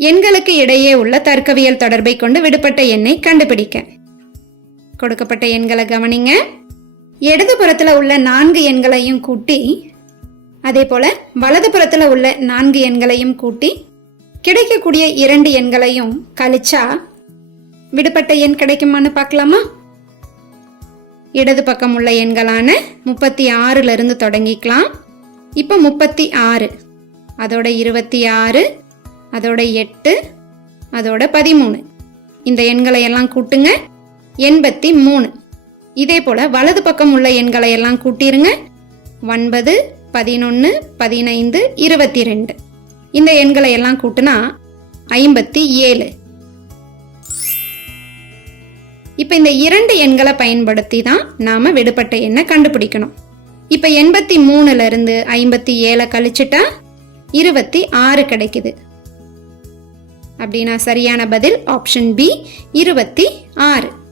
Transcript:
எண்களுக்கு இடையே உள்ள தர்க்கவியல் தொடர்பை கொண்டு விடுபட்ட எண்ணை கண்டுபிடிக்க. கொடுக்கப்பட்ட எண்களை கவனிங்க. இடதுபுறத்தில் உள்ள நான்கு எண்களையும் கூட்டி அதே போல வலதுபுறத்தில் உள்ள நான்கு எண்களையும் கூட்டி கிடைக்கக்கூடிய இரண்டு எண்களையும் கழிச்சா விடுபட்ட எண் கிடைக்குமான்னு பார்க்கலாமா? இடது பக்கம் உள்ள எண்களான முப்பத்தி ஆறுல இருந்து தொடங்கிக்கலாம். இப்போ முப்பத்தி ஆறு. அதோட இருபத்தி ஆறு அதோட எட்டு அதோட பதிமூணு. இந்த எண்களை எல்லாம் கூட்டுங்க. எண்பத்தி மூணு இதே போல வலது பக்கம் உள்ள எண்களை எல்லாம் கூட்டிருங்க. ஒன்பது பதினொன்று பதினைந்து இருபத்தி ரெண்டு இந்த எண்களை எல்லாம் கூட்டினா ஐம்பத்தி ஏழு இப்போ இந்த இரண்டு எண்களை பயன்படுத்தி தான் நாம விடுபட்ட எண்ணை கண்டுபிடிக்கணும். இப்போ எண்பத்தி மூணுல இருந்து ஐம்பத்தி ஏழை கழிச்சிட்டா இருபத்தி ஆறு கிடைக்குது. அப்படின்னா சரியான பதில் ஆப்ஷன் பி இருபத்தி ஆறு.